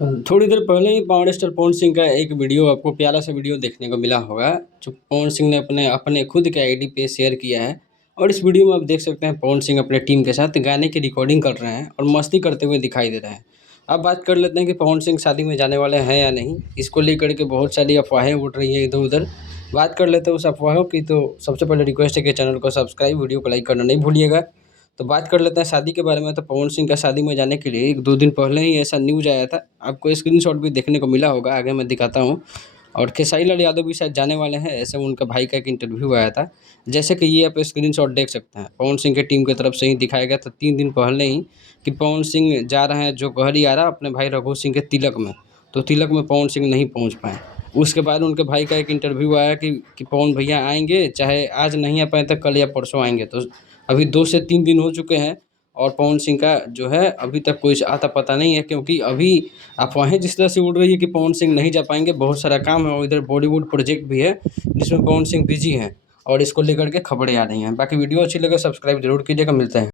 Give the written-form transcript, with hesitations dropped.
थोड़ी देर पहले ही power star Pawan Singh का एक वीडियो आपको प्यारा सा वीडियो देखने को मिला होगा, जो पवन सिंह ने अपने अपने खुद के आईडी पे शेयर किया है। और इस वीडियो में आप देख सकते हैं पवन सिंह अपने टीम के साथ गाने की रिकॉर्डिंग कर रहे हैं और मस्ती करते हुए दिखाई दे रहे हैं। अब बात कर लेते हैं कि पवन सिंह शादी में जाने वाले हैं या नहीं। इसको लेकर के बहुत सारी अफवाहें उड़ रही है इधर उधर। बात कर लेते हैं उस अफवाहों की। तो सबसे पहले रिक्वेस्ट है कि चैनल को सब्सक्राइब, वीडियो को लाइक करना नहीं भूलिएगा। तो बात कर लेते हैं शादी के बारे में। तो पवन सिंह का शादी में जाने के लिए 1-2 दिन पहले ही ऐसा न्यूज़ आया था। आपको स्क्रीनशॉट भी देखने को मिला होगा, आगे मैं दिखाता हूँ। और खेसारी लाल यादव भी शायद जाने वाले हैं, ऐसे उनका भाई का एक इंटरव्यू आया था। जैसे कि ये आप स्क्रीनशॉट देख सकते हैं, पवन सिंह की टीम की तरफ से ही दिखाया गया था 3 दिन पहले ही कि पवन सिंह जा रहे हैं जो गहरियारा अपने भाई रघु सिंह के तिलक में। तो तिलक में पवन सिंह नहीं पहुँच पाए। उसके बाद उनके भाई का एक इंटरव्यू आया कि पवन भैया आएँगे, चाहे आज नहीं आ पाए तो कल या परसों आएँगे। तो अभी 2 से 3 दिन हो चुके हैं और पवन सिंह का जो है अभी तक कोई आता पता नहीं है, क्योंकि अभी अफ़वाहें जिस तरह से उड़ रही है कि पवन सिंह नहीं जा पाएँगे, बहुत सारा काम है और इधर बॉलीवुड प्रोजेक्ट भी है जिसमें पवन सिंह बिज़ी हैं और इसको लेकर के खबरें आ रही हैं। बाकी वीडियो अच्छी लगे सब्सक्राइब ज़रूर कीजिएगा। मिलते हैं।